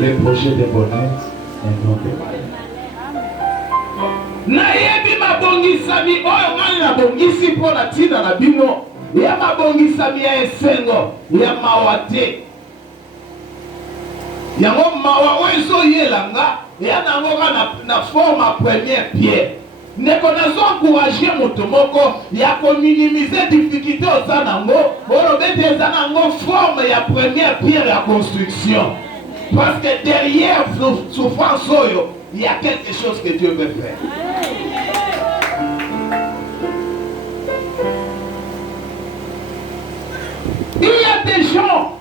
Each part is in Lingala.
les projets de bonheur et non de malheur. Nayebi mabongisami oyo ngani na bongisi po na tina na bino ya mabongisami ya esengo ya mawa te yango mawa oyo ezoyelanga ya nango na forme ya première pierre ndeko nazo encourager moto moko ya kominimize difficulté oza nango olobi ete eza nango forme ya première pierre ya construction parce que derrière souffrance oyo il y a quelque chose que Dieu veut faire. Il y a des gens,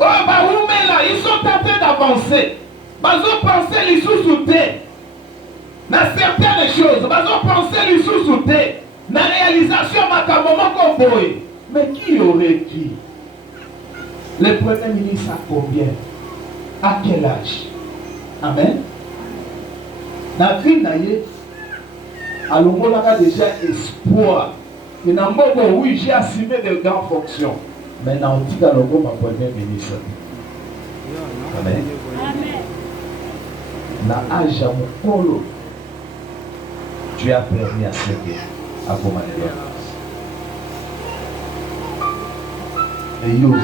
oh, bah, ils sont en train d'avancer. Ils ont pensé les sous-soutés. Dans certaines choses, ils ont pensé les sous-soutés. Dans la réalisation, mais qui aurait qui? Le Premier ministre a combien? À quel âge? Amen. Dans la vie, on a déjà espoir. Et dans le moment où j'ai assumé de grandes fonctions. Maintenant, on dit dans le moment ma Premier ministre. Amen. Na âge à mon colo, Dieu a permis à ce que à commander. Et il y a dans le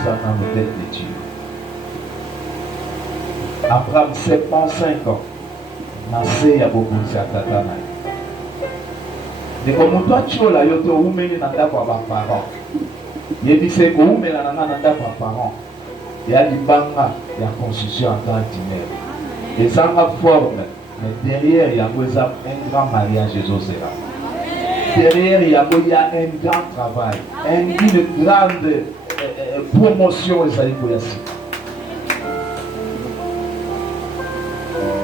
tête de Dieu. Abraham, 75 ans, Nasé a beaucoup de Tatana. Et comme toi, tu as la yoto ou meni nanda kwa parents. Il dit c'est que ou meni nanda kwa parents. Il y a des banques, il y a construction en tant qu'imère. Et ça a forme, mais derrière il y a un grand mariage Jésus. Derrière il y a un grand travail, une grande promotion et ça y est.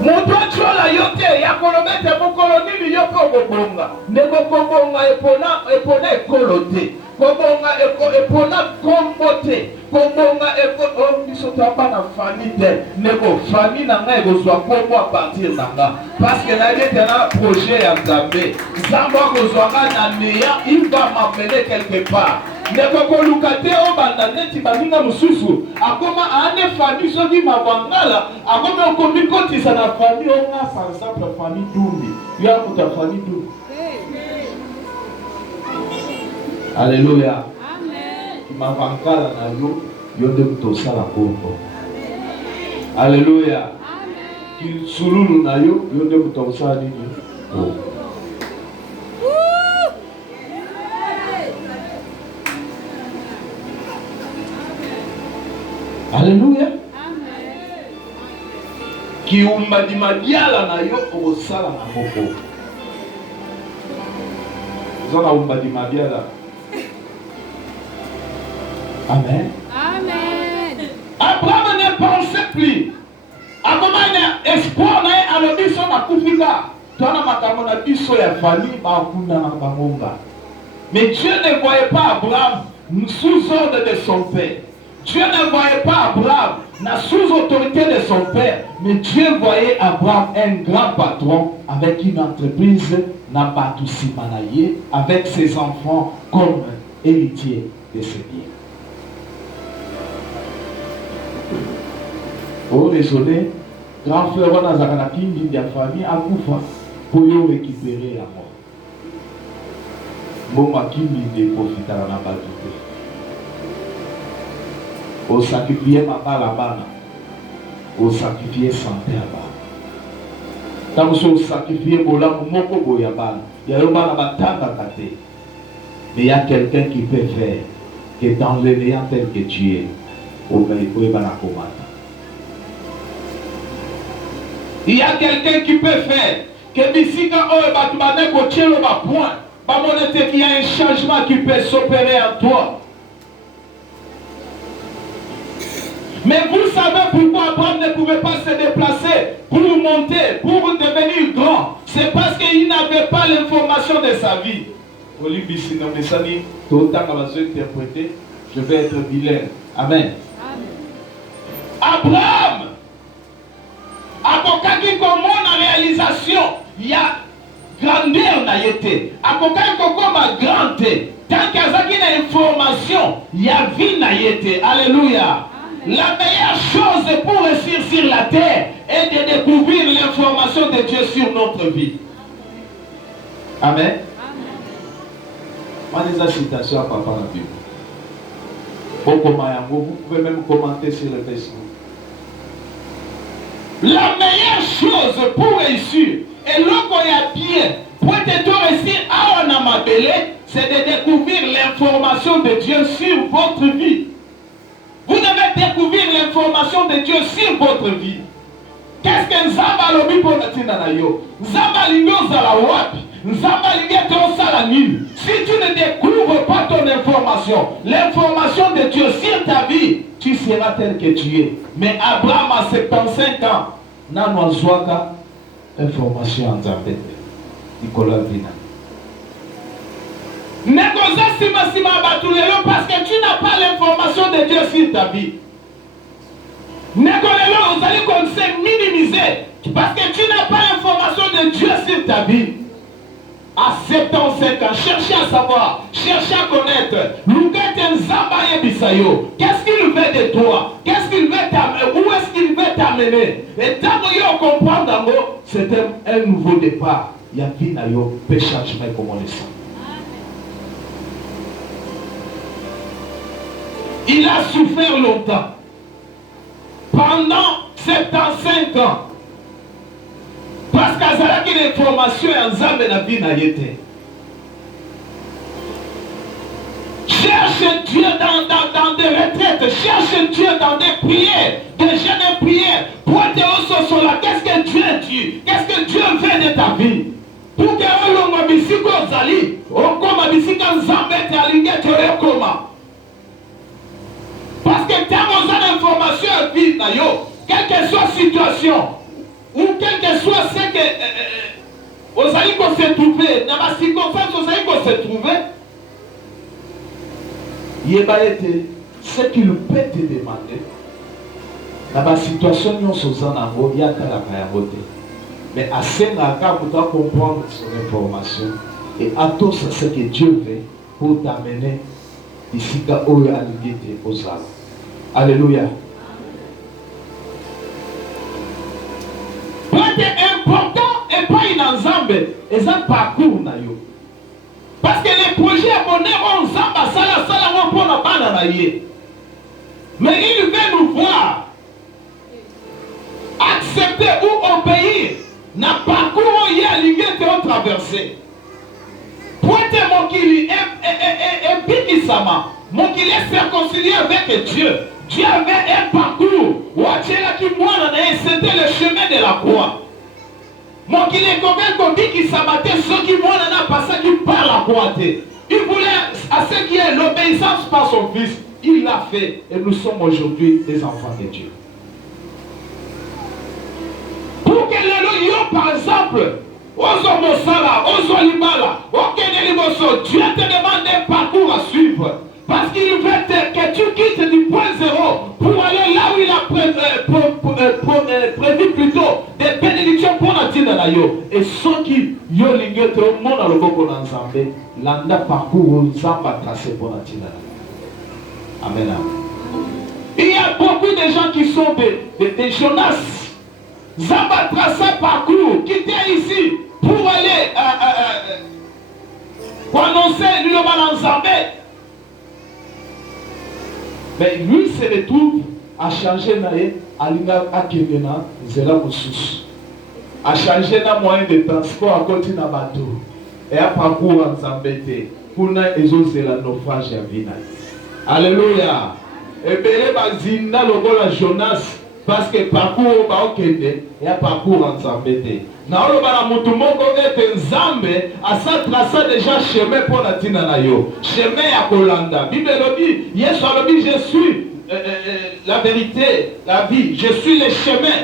Moto la yote ya kolomete mokoloni yoko kobonga ndeko kobonga epona ekolote kobonga epona kombote kobonga biso tamba na famille ndeko famille na ngai kozwa kombo à partir na nga parce que na yete na projet ya Nzambe Nzambe kozwa nga na meya il va m'amener quelque part ndeko koluka te obanda neti baninga mosusu akoma ane famille soki mabangala akoma okomi kotisa na famille onga par exemple famille Dumbi ya kuta famille Dumbi. Alléluia. Amen. Mabangala na yo de kutosala kombo. Alléluia. Amen. Sululu na yo de kutosala nini? Oh. Alléluia. Amen. Qui umba di madiala na yo osala na moko. Zona umba di madiala. Amen. Amen. Abraham ne pensait plus. Abraham n'a espoir na alobi so na kufika. Tona makambo na biso ya famille ba kuna na bangonga. Mais Dieu ne voyait pas Abraham sous ordre de son père. Dieu ne voyait pas Abraham sous autorité de son père, mais Dieu voyait Abraham un grand patron avec une entreprise avec ses enfants comme héritiers de ses biens. Oh désolé, grand frère on a zakanaki de la famille à Koufa pour récupérer la mort. Bon makini de profiter na bateau. Au sacrifier ma bana, au sacrifier santé à bas. Tant que au sacrifier bola moko boya bana, il y a le bana batanga kate. Mais il y a quelqu'un qui peut faire que dans le néant tel que tu es, au bana komata. Il y a quelqu'un qui peut faire que d'ici quand on va te battre au ciel au bas point, pas mon qu'il y a un changement qui peut s'opérer en toi. Mais vous savez pourquoi Abraham ne pouvait pas se déplacer pour monter, pour devenir grand. C'est parce qu'il n'avait pas l'information de sa vie. Je vais être bilingue. Amen. Abraham, Apokaki comme la réalisation, il y a grandeur na yete. Apokaki comme grande. Tant qu'il y a une information, il y a vie na yete. Alléluia. La meilleure chose pour réussir sur la terre est de découvrir l'information de Dieu sur notre vie. Amen. Moi, les citation à papa la Bible. Vous pouvez même commenter sur le Facebook. La meilleure chose pour réussir, et là qu'on y a bien, pour réussir à on a mabélé, c'est de découvrir l'information de Dieu sur votre vie. Vous devez découvrir l'information de Dieu sur votre vie. Qu'est-ce que Nzamba lobi pour la tinanayo? Nzamba lingoza la wapi? Nzamba lingete osala nini? Si tu ne découvres pas ton information, l'information de Dieu sur ta vie, tu seras tel que tu es. Mais Abraham a 75 ans, Nano Zwaka, information en Zambé. Nicolas Vina. Négocia sima batulelo parce que tu n'as pas l'information de Dieu sur ta vie. Négocia, vous allez commencer minimiser parce que tu n'as pas l'information de Dieu sur ta vie. À 75 ans, cherchez à savoir, cherchez à connaître. Qu'est-ce qu'il veut de toi? Qu'est-ce qu'il veut t'amener? Où est-ce qu'il veut t'amener? Et tant que vous comprenez, c'est un nouveau départ. Il y a vie dans yo, changement comme on le sent. Il a souffert longtemps. Pendant 75 ans. Parce qu'il y a une information en Zambé na vie na yete. Cherche Dieu dans des retraites. Cherche Dieu dans des prières. Des jeûnes et prières. Pour te ressourcer là. Qu'est-ce que Dieu dit? Qu'est-ce que Dieu fait de ta vie? Pour que l'on bisiko zali. On comme bisiko Zambé te aligné te rekoma. Parce que tant qu'on a l'information à vie na yo, quelle que soit la situation, ou quel que soit ce que vous allez se trouver, dans la circonstance vous allez se trouver, ce qu'il peut te demander, dans la situation où il y a la carotte. Mais à ce moment-là, vous devez comprendre son information et à tout ce que Dieu veut pour t'amener ici où il y a l'unité aux âmes. Alléluia. Important et pas une ensemble et ça parcours na yo parce que les projets abonnés ont ensemble sala pour la banane mais il veut nous voir accepter ou obéir na parcours y a lié de traverser pointe mon kili et puis mon kili est réconcilié avec Dieu. Dieu avait un parcours où c'était le chemin de la croix. Mon qu'il est comme qui s'abattait ceux qui n'a pas ça qui parle la croix. Il voulait à ce qui est l'obéissance par son fils. Il l'a fait et nous sommes aujourd'hui des enfants de Dieu. Pour que le par exemple, Dieu te demande un parcours à suivre. Parce qu'il veut que tu quittes du point zéro pour aller là où il a prévu plutôt des bénédictions pour la Tindanayo. Et ceux qui ont l'ingénieur au monde à l'oboko d'ensemble, l'anda parcours Zamba tracé pour la Tindanayo. Amen. Il y a beaucoup de gens qui sont des Jonas. Zamba tracé parcours, qui étaient ici pour aller pour annoncer le mal ensemble. Mais lui se retrouve à changer nae, à Kengena, Zela Moussous. À changer na moyen de transport à côté na bateau. Et à parcours en Zambété. Pour na ezo zela naufrage à Vina. Alléluia. Et bien, Zinda Lobola Jonas. Parce que parcours au Kende et à parcours en Zambété. Naolo bana mutu moko ete Nzambe asa traça déjà chemin pour la tina na yo. Chemin à Kolanda. Bible dit, Yesu alobi je suis la vérité, la vie, je suis le chemin.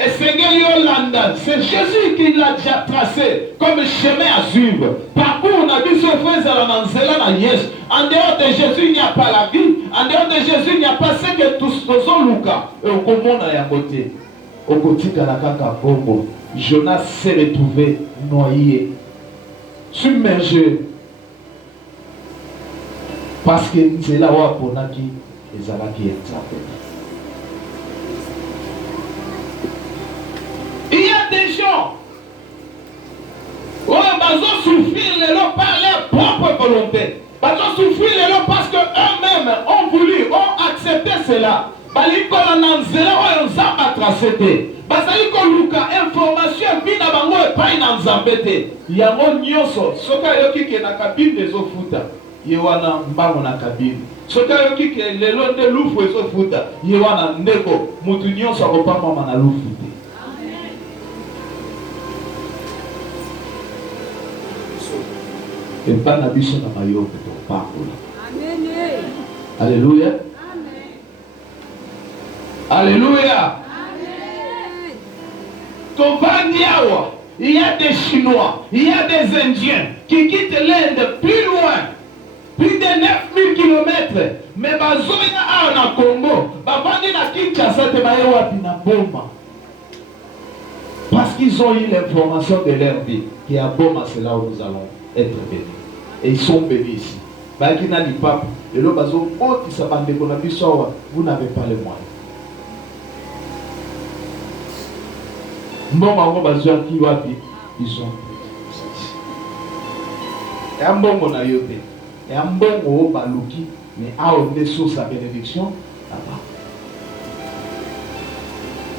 Et Seigneur Yolanda, c'est Jésus qui l'a déjà tracé comme chemin à suivre. Parcours on a vu ce frère Zalananzela na Yesu. En dehors de Jésus, il n'y a pas la vie. En dehors de Jésus, il n'y a pas ce que tous faisons Luca. Et au commun à côté. Au côté de la kaka bombo. Jonas s'est retrouvé noyé, submergé. Parce que c'est là où on a qui les Alaki a des gens qui ont souffert par leur propre volonté. Ils ont souffert parce qu'eux-mêmes ont voulu, ont accepté cela. Ils ont tracé. Bazali koluka information bina bango epai na nzambe te yango nyonso soka yoki ke na kabine ezofuta ye wana mbango na kabine soka yoki ke lelo nde lufu ezofuta ye wana ndeko mutu nyonso akopamama na lufu te. Epa na biso na mayope topakola. Alléluia. Alléluia. Il y a des Chinois, il y a des Indiens qui quittent l'Inde plus loin, plus de 9000 km. Mais bazoya a en Congo, bavandi na Kinshasa te baye wapi na Boma. Parce qu'ils ont eu l'information de leur vie qui à Boma c'est là où nous allons être bénis. Et ils sont bénis ici. Bakina li pape, et le bazo oti sa bande konabiso, vous n'avez pas les moyens. Mbongo bazwa ki wapi ils sont ya mbongo na yote ya mbongo baluki mais a une source à bénédiction là-bas.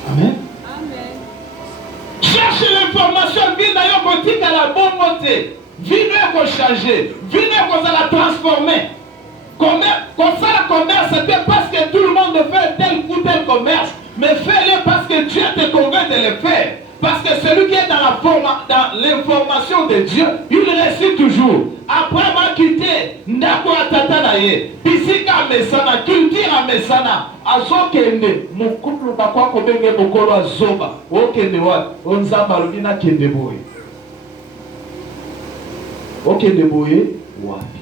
Amen. Amen. Cherche l'information vie na yo kotika la bongo te vie no ko changer vie no ko la transformer comme ça la commerce c'est parce que tout le monde fait tel ou tel commerce. Mais fais-le parce que Dieu te convainc de le faire. Parce que celui qui est dans l'information de Dieu, il réussit toujours. Après m'a quitté, ndako atata na ye, bisika mesana, culture a mesana, azokende, mukulu bakwa kobenge mokolo azoba, okende wa, onzamba lobina kende boye. Okende boye, wapi.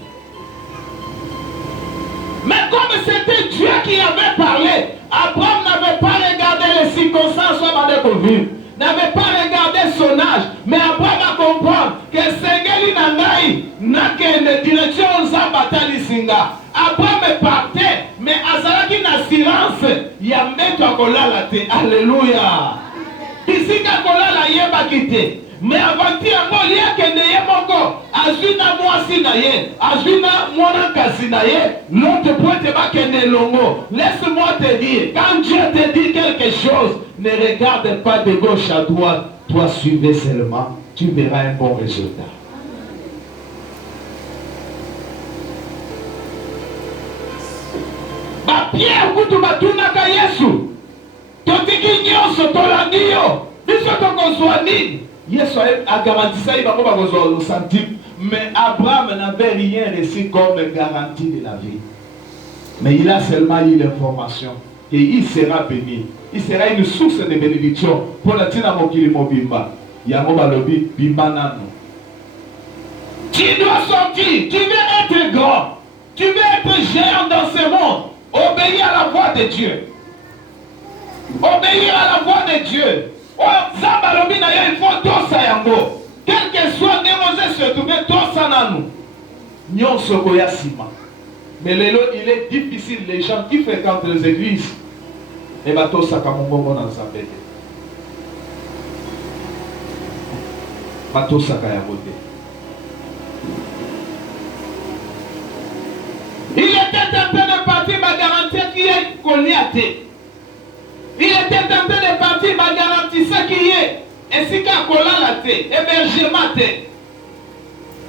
Mais comme c'était Dieu qui avait parlé, Abraham n'avait pas regardé les circonstances de vivre, n'avait pas regardé son âge, mais Abraham a compris que Sengeli Nangaï n'a qu'une direction Zambatali Singa. Abraham partait, mais Azalaki une assurance, il y a mettre à Kolala. Alléluia. Ici, Kolala yeba quitté. Mais avant qu'il y ait que Neyemoko, Azuna Moasinaye, Azuna Monakasinaye, l'autre point de Bakene Longo. Laisse-moi te dire, quand Dieu te dit quelque chose, ne regarde pas de gauche à droite, toi suivez seulement, tu verras un bon résultat. Ba Pierre kutu batunaka Yesu, totiki nyonso tolandio, biso tokozwa nini? Yesu a garanti ça, il va pas le sentir. Mais Abraham n'avait rien reçu comme garantie de la vie. Mais il a seulement eu l'information qu'il sera béni. Il sera une source de bénédiction pour la tina mokili mobimba. Yamoba lobi bimbanano. Tu dois sortir, tu veux être grand, tu veux être géant dans ce monde. Obéir à la voix de Dieu. Obéir à la voix de Dieu. Il faut tosa yango. Quel que soit Némosé se trouve, tosa nanou. Nyon sokoya sima. Mais il est difficile, les gens qui fréquentent les églises, et tosa kamongo na nzambe. Tosa kayabote. Il était tenté de partir, ma garantie qui est colliaté. Il était tenté de partir, ma garantie ce qui est. Et si Kakola hébergement.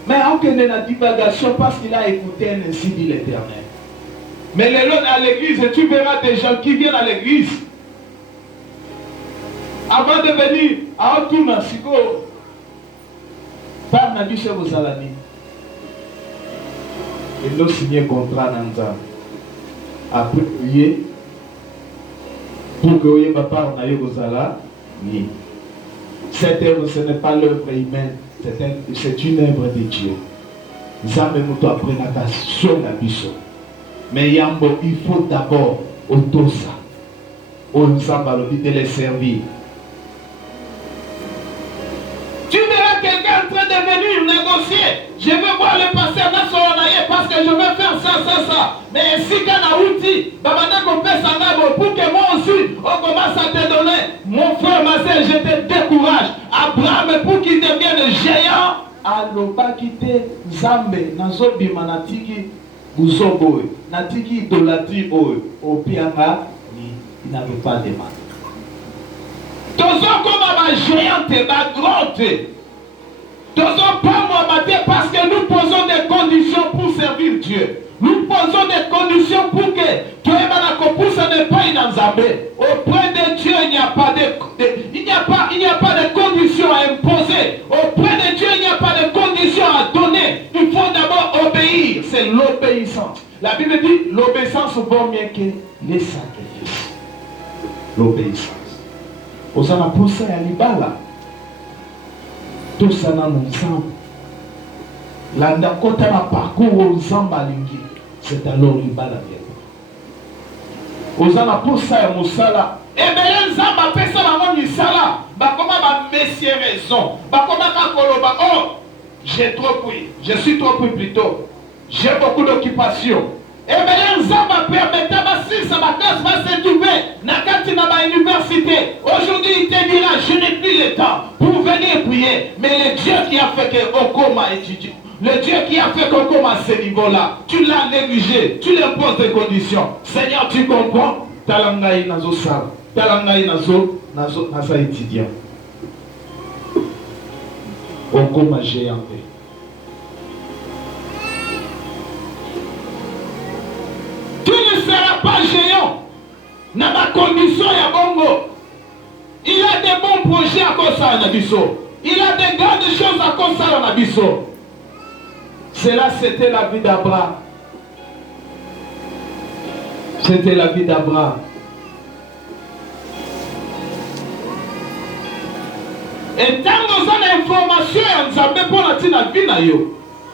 Mais aucune n'a divagation parce qu'il a écouté un ainsi dit l'Éternel. Mais les lots à l'église, tu verras des gens qui viennent à l'église. Avant de venir à Otuma, Siko, par Nabi Chevo Salani, ils ont signé contrat Nanza. Après, pour que vous papa on aille aux ala, oui. Cette œuvre, ce n'est pas l'œuvre humaine, c'est une œuvre de Dieu. Zame muto aprenaka sur la biso. Mais yambo, il faut d'abord autosa. On s'en de les servir. Tu verras quelqu'un en train de venir négocier. Je veux voir le pasteur Nassolonaye parce que je veux faire ça. Mais si quand on a outil, pour que moi aussi, on commence à te donner. Mon frère, ma soeur, je te décourage. Abraham, pour qu'il devienne géant, aloba kite Nzambe, nazobima natiki buzobo, natiki idolati opianga, il n'avait pas demandé. Tozo comme ma géante, ma grotte. Tozo pas moi parce que nous posons des conditions pour servir Dieu. Nous posons des conditions pour que toi et Manakopusa ne pas une Nzambe. Auprès de Dieu, il n'y a pas de conditions à imposer. Auprès de Dieu, il n'y a pas de conditions à donner. Il faut d'abord obéir. C'est l'obéissance. La Bible dit l'obéissance vaut mieux que les sacrifices. L'obéissance. Osana posa ya libala. Tosana nzambe. Landa kota na parcours nzamba lingi. C'est alors libala bien. Osana posa ya musala. Ebele nzamba pesa na mo misala. Bakoma ba messieurs raison. Bakoma ka koloba oh, j'ai trop pris. Je suis trop pris plutôt. J'ai beaucoup d'occupation. Ebele nzamba permettait si ça va se trouver na ba université. Aujourd'hui il te dira je n'ai plus le temps pour venir prier. Mais le Dieu qui a fait que Okoma étudie, le Dieu qui a fait qu'Okoma à ce niveau-là, tu l'as négligé, tu lui imposes des conditions. Seigneur, tu comprends? Talangaï nazo sal, talangaï nazo étudiant. Okoma géant. Tu ne seras pas géant. Dans ma condition, il y a bongo. Il a des bons projets à cause de Nabiso. Il a des grandes choses à cause de Nabiso. Cela, c'était la vie d'Abraham. C'était la vie d'Abraham. Et tant que nous avons l'information, nous avons la vie.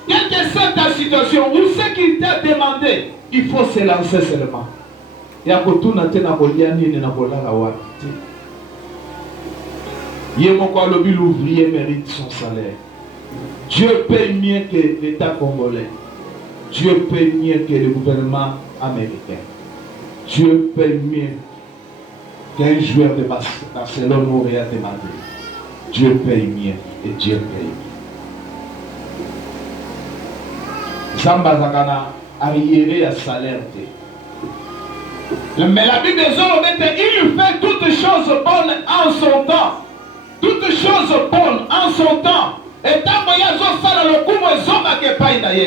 Quelle que soit ta situation, où c'est qu'il t'a demandé, il faut se lancer seulement. Il y a beaucoup de gens qui ont dit que l'ouvrier mérite son salaire. Dieu paye mieux que l'État congolais. Dieu paye mieux que le gouvernement américain. Dieu paye mieux qu'un joueur de Barcelone ou Real de Madrid. Dieu paye mieux et Dieu paye mieux. Samba Zakana arriéré à salaire. Mais la Bible dit il fait toutes choses bonnes en son temps. Toutes choses bonnes en son temps. Et tant que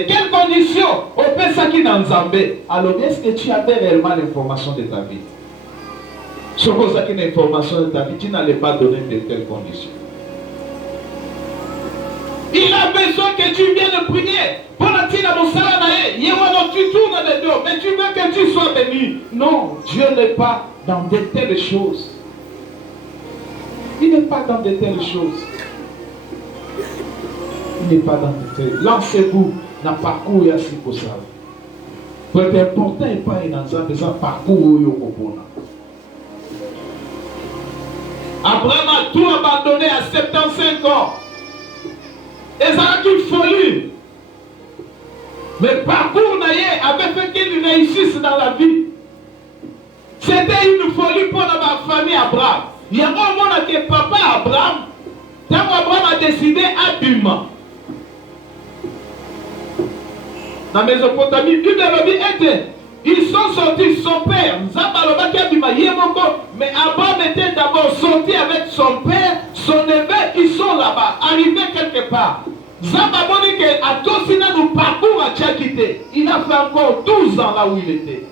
quelles conditions on peut s'acquitter dans Zambé. Alors est-ce que tu avais réellement l'information de ta vie? Si tu as l'information de ta vie, tu n'allais pas donner de telles conditions. Il a besoin que tu viennes prier. Tu tournes le dos, mais tu veux que tu sois béni. Non, Dieu n'est pas dans de telles choses. Il n'est pas dans de telles choses. Il n'est pas dans de telles. Lancez-vous dans le parcours et ainsi pour ça. Pour être important et pas dans un parcours. Abraham a tout abandonné à 75 ans. Et ça a une folie. Mais parcours avait fait qu'il réussisse dans la vie. C'était une folie pour ma famille Abraham. Il y a un moment que papa Abraham, quand Abraham a décidé habilement. Dans la Mésopotamie, ils sont sortis, son père, mais Abraham était d'abord sorti avec son père, son neveu, ils sont là-bas, arrivés quelque part. Zababoni que a Tosina nous parcours à Tchakité. Il a fait encore 12 ans là où il était.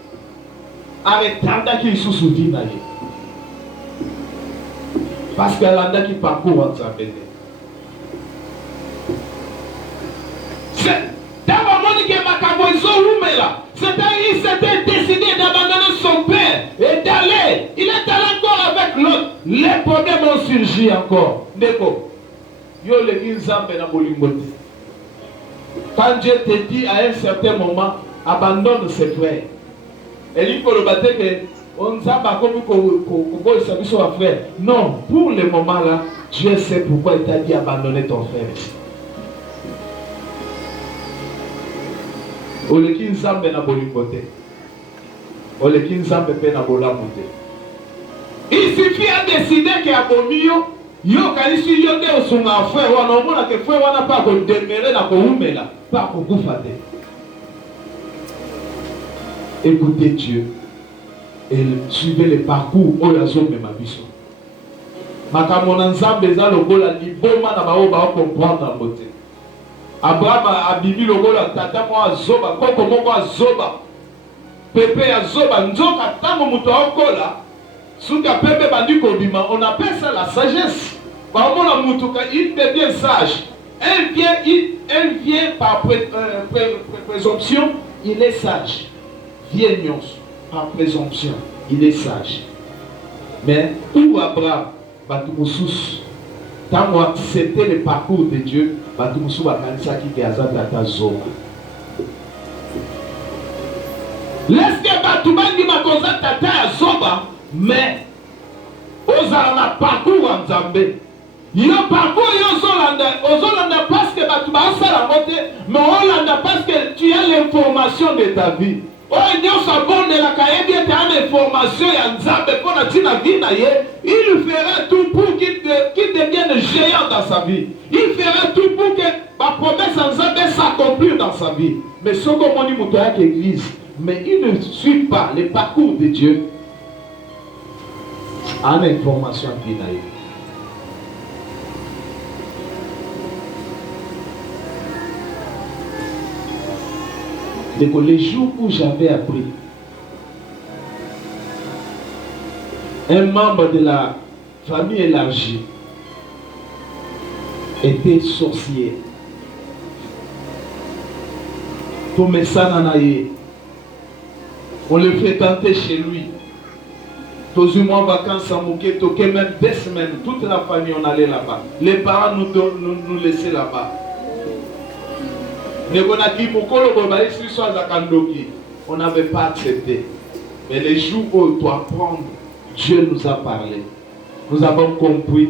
Avec Tanda qui se souvient. Parce que Landa qui parcourt en Zambé. Il s'était décidé d'abandonner son père et d'aller. Il est allé encore avec l'autre. Les problèmes ont surgi encore. Neko. Quand Dieu te dit à un certain moment, abandonne ses frères. Et il faut le battre que on s'abat comme frère. Non, pour le moment là, Dieu sait pourquoi il t'a dit abandonner ton frère. oleki nzambe na bolingo te, oleki nzambe pe na bolamu te. Il suffit à décider que abomi yo yo kalisi yo nde osunga frère wana omona ke frère wana pa ko demere na ko umela pa ko kufa te. Écoutez Dieu et suivez le parcours oyazo mema biso. Makambo na nzambe eza lokola liboma na bao ba comprendre mbote. Abraham abimi lokola tata mo azoba koko moko azoba pepe azoba nzoka tango muto akola suka pepe bandi kobima, on appelle ça la sagesse. Par la mutuka il devient sage. Elle vient par présomption, il est sage. Vient par présomption, il est sage. Mais où Abraham Batumusus, tant qu'on acceptait le parcours de Dieu, Batumusu Bakanisa qui est Azatata Zoma. Laisse-que Batubangi Makosa Tata Zoma, mais Ozala na parcours en Zambé. Yo parcours yo Zolanda parce que Batuba Sala Mote, mais Olanda parce que tu as l'information de ta vie. Oh, Dieu s'abonne de la cahier bien l'information et en Zambé pour la tina vie il fera tout pour qu'il devienne géant dans sa vie. Il fera tout pour que ma promesse en Zambé s'accomplisse dans sa vie. Mais ce qu'on dit Moutoyak Église, mais il ne suit pas le parcours de Dieu. En information finale. Les jours où j'avais appris, un membre de la famille élargie était sorcier. Pour me sananaye, on le fait tenter chez lui. Tous les mois vacances à Mouké, même 2 semaines, toute la famille on allait là-bas. Les parents nous laissaient là-bas. On n'avait pas accepté. Mais les jours où on doit apprendre, Dieu nous a parlé. Nous avons compris.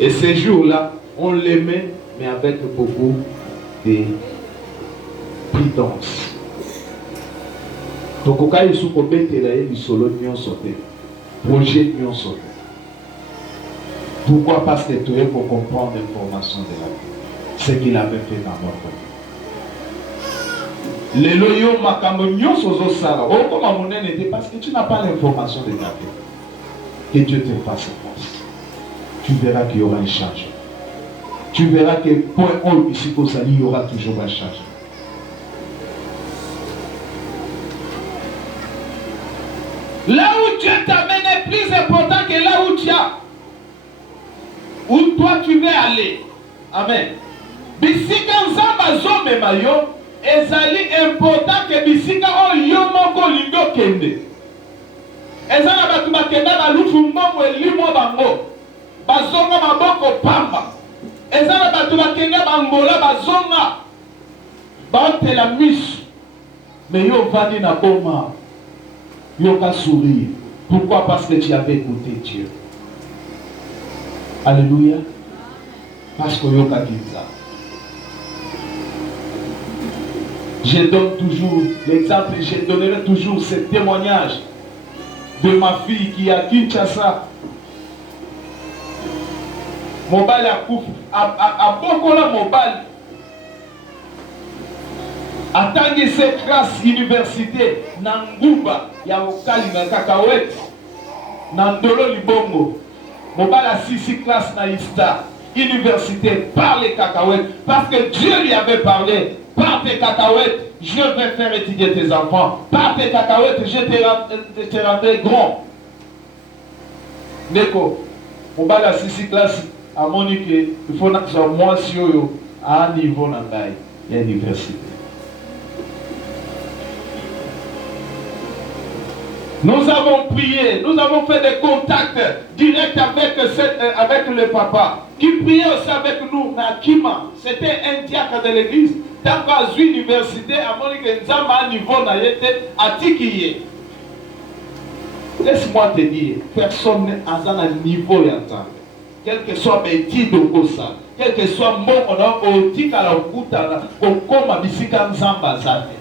Et ces jours-là, on l'aimait, mais avec beaucoup de prudence. Donc, quand il faut mettre solo projet pourquoi? Parce que tu es pour comprendre l'information de la vie. Ce qu'il avait fait dans notre vie. Les loyaux makamonions aux sara. Oh, comme mon n'était parce que tu n'as pas l'information de ta vie. Que Dieu te fasse grâce. Tu verras qu'il y aura un changement. Tu verras que point haut ici qu'au salut, il y aura toujours un changement. Là où Dieu t'amène est plus important que là où tu as. Où toi tu veux aller. Amen. Bisika nzamba zome mayo ezali important que bisika o yo moko lindo kende. Ezala batu bakenda na lufu mbongo elimo bango. Bazonga maboko pamba. Ezala batu bakenda bangola bazonga. Baote la misu. Mais yo vandi na boma. Yo ka sourire. Pourquoi? Parce que tu avais écouté Dieu. Alléluia. Parce que yo ka kinza. Je donne toujours l'exemple, je donnerai toujours ce témoignage de ma fille qui est à Kinshasa. Mobile a couf, à Bokola Mobile. Attendez cette classe université, Nanguba, Yaokali, Kakawet, Nandolo Libongo. Mobile a 6 classes na Ista, université, par les cacahuètes, parce que Dieu lui avait parlé. Par tes cacahuètes, je vais faire étudier tes enfants. Par tes cacahuètes, je te rendrai grand. Neko, Mobile a 6 classes, à Monique, il faut que soit moi à un niveau dans l'université. Nous avons prié, nous avons fait des contacts directs avec le papa, qui priait aussi avec nous, Nakima. C'était un diacre de l'église. Tant qu'à l'université, à Monique Nzamba à niveau à Tikiye. Laisse-moi te dire, personne n'a un niveau. Quel que soit mes titres au ça, quel que soit bon, on a dit qu'à la route, on comme à bisika nzamba zate.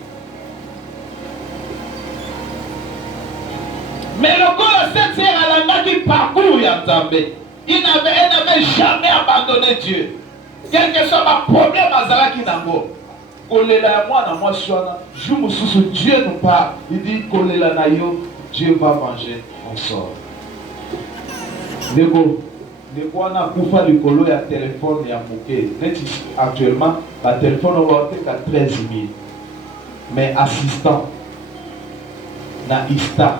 Mais le corps cette sœur à la qui parcourt Yanzambé, elle n'avait jamais abandonné Dieu. Quel que soit ma problème à Zala qui n'a pas. Kolela moi na moi soana, je me soucie Dieu nous parle. Il dit kolela na yo, Dieu va venger mon sort. Dego, on a poufa du colo ya téléphone ya moké. Actuellement, la téléphone on va être à 13 000. Mais assistant na Ista.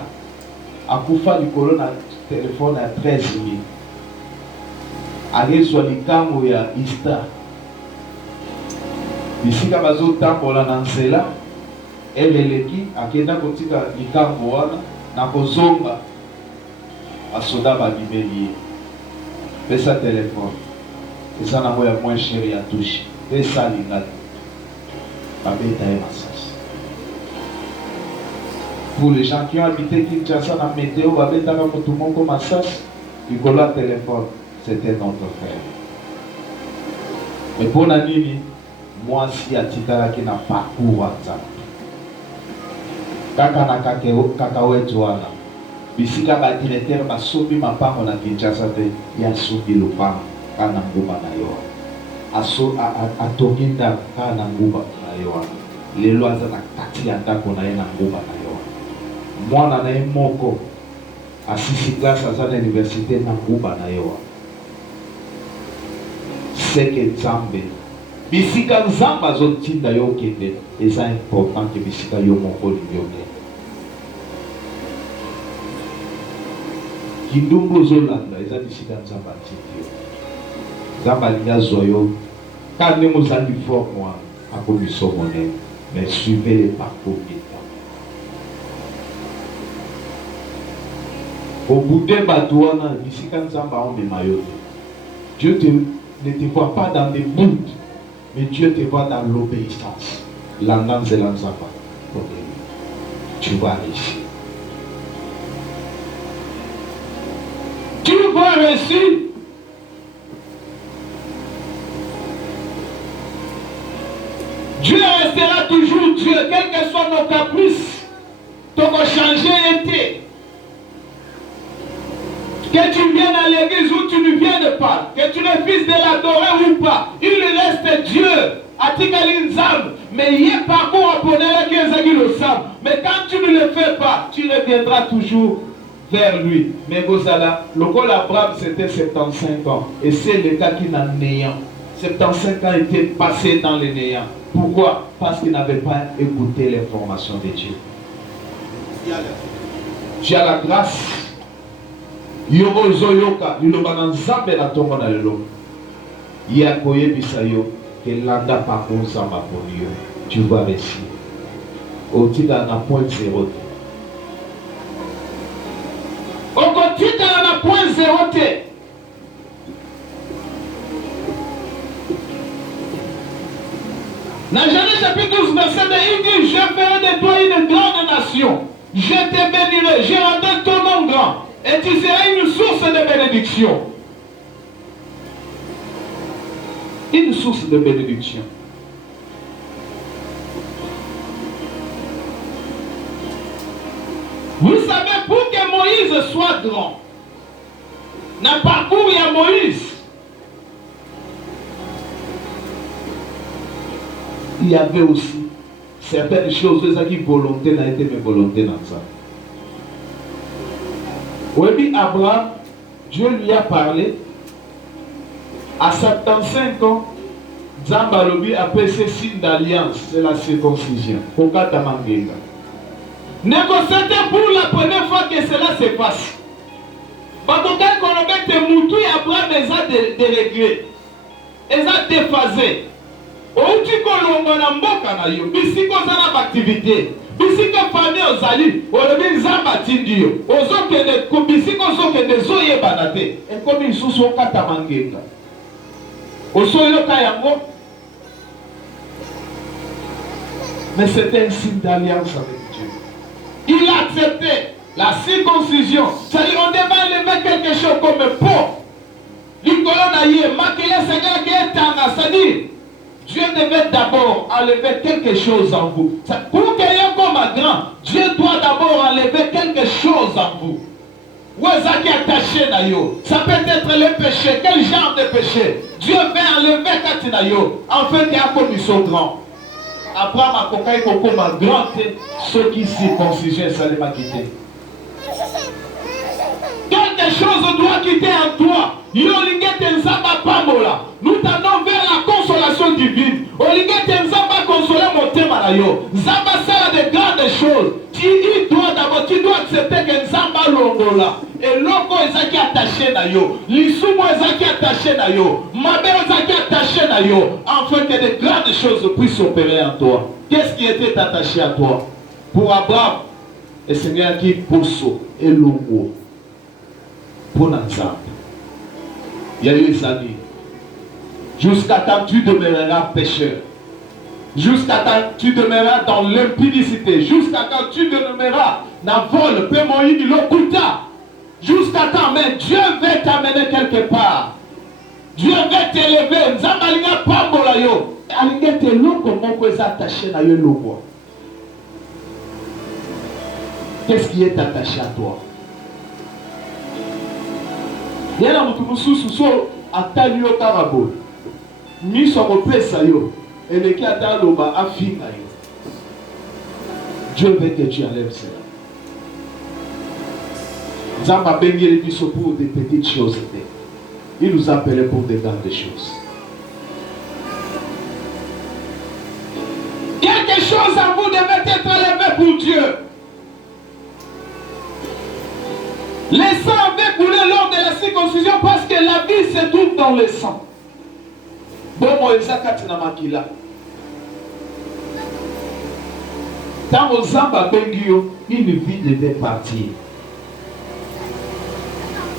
A poufa du colo na téléphone à 13 000. Allez sur les camps ya Ista. Bisika bazo tambola na nzela eleleki akenda kotika likambo wana na kozonga asoda babibeli pesa téléphone eza nango ya moins cher ya touche pesa linga babeta ye masasi. Pour les gens qui ont habité Kinshasa na météo babetaka motu moko masasi likolo ya téléphone, c'était notre frère. Mais pour la nini moi si atikalaki na parcours WhatsApp kaka na kaka wetu wana bisika ba directeur basobi mapango na Kinshasa te ya sobi lopango kana ngumba na yo aso atokinda kana ngumba na yo lelo aza na kati ya ndako na ye na ngumba na yo mwana na ye moko asisi classe aza na université na ngumba na yo seke Nzambe bisika Nzambe azotinda yo kende eza important ke bisika yo moko linyoke kindumbu ozolanda eza bisika Nzambe atindi yo Nzambe alingi azwa yo ka ndenge ozali fort moi akomiso monene mais suivez les parcours kita obude bato wana bisika Nzambe aomema yo te. Dieu ne te voit pas dans des bouts. Mais Dieu te voit dans l'obéissance. L'annonce et l'anzapa. Tu vas réussir. Tu vas réussir. Dieu restera toujours Dieu, quels que soient nos caprices. Tu vas changer été. Que tu viennes à l'église ou tu ne viennes pas, que tu refuses de l'adorer ou pas, il reste Dieu. Mais il y a parcours à ponera qui est le sang. Mais quand tu ne le fais pas, tu reviendras toujours vers lui. Mais Gozala, le col Abraham c'était 75 ans. Et c'est le cas qui n'a néant. 75 ans étaient passés dans le néant. Pourquoi? Parce qu'il n'avait pas écouté l'information de Dieu. Tu as la grâce. Yobo zoyoka lilobana Nzambe na tongo na lelo ya koyebisa yo ke landa parcours Nzambe pour yo tu vas réussir otika na point zéro okotika na point zéro te. Dans Genèse chapitre 12 verset 2 il dit je ferai de toi une grande nation, je te bénirai, je rendrai ton nom grand et tu seras une source de bénédiction. Une source de bénédiction. Vous savez, pour que Moïse soit grand, dans le parcours il y a Moïse, il y avait aussi certaines choses qui volonté n'a été mais volonté dans ça. Oui, Abraham, Dieu lui a parlé. À 75 ans, Zambalobi a fait ce signe d'alliance, c'est la circoncision. Kokata Mangenga. Négocier pour la première fois que cela se passe. Parce que quand on met Moutou et Abraham, ils ont des regrets. Ils ont déphasé. Outi kolongo na mboka na yo, bisiko zana activité. Bisika famille ozali, olobi Nzamba tindi yo. Ozokende ko bisiko ozokende zoyeba na te. Ekomi isusu okata mangenga. Osoyoka yango. Mais c'était un signe d'alliance avec Dieu. Il a accepté la circoncision. C'est-à-dire on devait enlever quelque chose comme peau. C'est-à-dire, Dieu devait d'abord enlever quelque chose en vous. Pour quelqu'un comme un grand, Dieu doit d'abord enlever quelque chose en vous. Où est-ce qui est attaché na yo? Ça peut être le péché. Quel genre de péché? Dieu vient enlever Katina yo. En fait, il y a comme ils sont grands. Abraham a cocaïne comme un grand, ceux qui circoncisaient, ça les m'a quitté. Quelque chose doit quitter en toi. Nous t'allons vers la consolation divine. Zamba sera de grandes choses. Tu dois accepter que Nzamba longola. Et loko ezaki attaché na yo. Lisumo ezaki attaché na yo. Mabe ezaki attaché na yo. Afin que de grandes choses puissent opérer en toi. Qu'est-ce qui était attaché à toi? Pour Abraham, le Seigneur qui pousse et longo. Pour Nzamba. Il y a eu des années. Jusqu'à temps tu demeureras pécheur. Jusqu'à temps tu demeureras dans l'impudicité. Jusqu'à temps tu demeureras dans le vol. Jusqu'à temps, mais Dieu veut t'amener quelque part. Dieu veut t'élever. Nzambalinga pambola yo. Alinga te loko moko est attaché na yo loko. Qu'est-ce qui est attaché à toi? Il y a un so atali yo karabo. Ni so kopesa yo. Et le qui ataloba afina yo. Dieu veut que tu enlèves cela. Zamba bengi les biso pour des petites choses. Il nous appelait pour des grandes choses. Quelque chose en vous devait être élevé pour Dieu. Les sang avait coulé lors de la circoncision parce que la vie se trouve dans le sang. Bomo ezakati na makila. Tant Zamba bengi yo, une vie devait partir.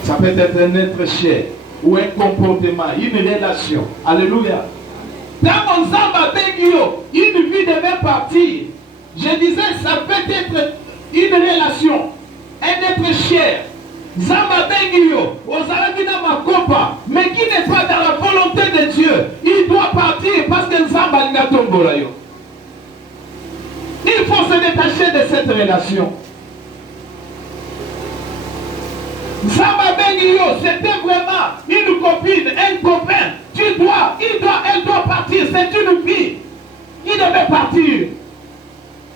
Ça peut être un être cher ou un comportement, une relation. Alléluia. Dans mon Zamba Bengio, une vie devait partir. Je disais, ça peut être une relation, un être cher. Zamba Bengio, Ozaladina Makopa, mais qui n'est pas dans la volonté de Dieu. Il doit partir parce que Zamba Lina Tombolayo. Il faut se détacher de cette relation. Zamba Bengio, c'était vraiment une copine, un copain. Elle doit partir. C'est une fille qui devait partir.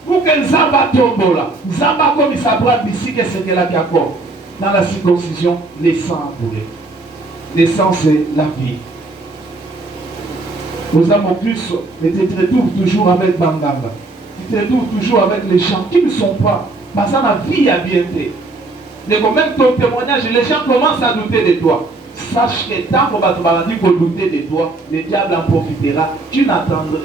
Pour que Zamba tombe là. Zamba comme il s'apprend d'ici que c'est qu'elle a dit encore. Dans la circoncision, les sangs bourrés. Les sangs, c'est la vie. Nous avons plus, mais tu te retrouves toujours avec Banganga. Tu te retrouves toujours avec les gens qui ne sont pas. Parce que la vie a bien été. Mais quand même ton témoignage, les gens commencent à douter de toi. Sache que tant qu'on va te douter de toi, le diable en profitera. Tu n'attendras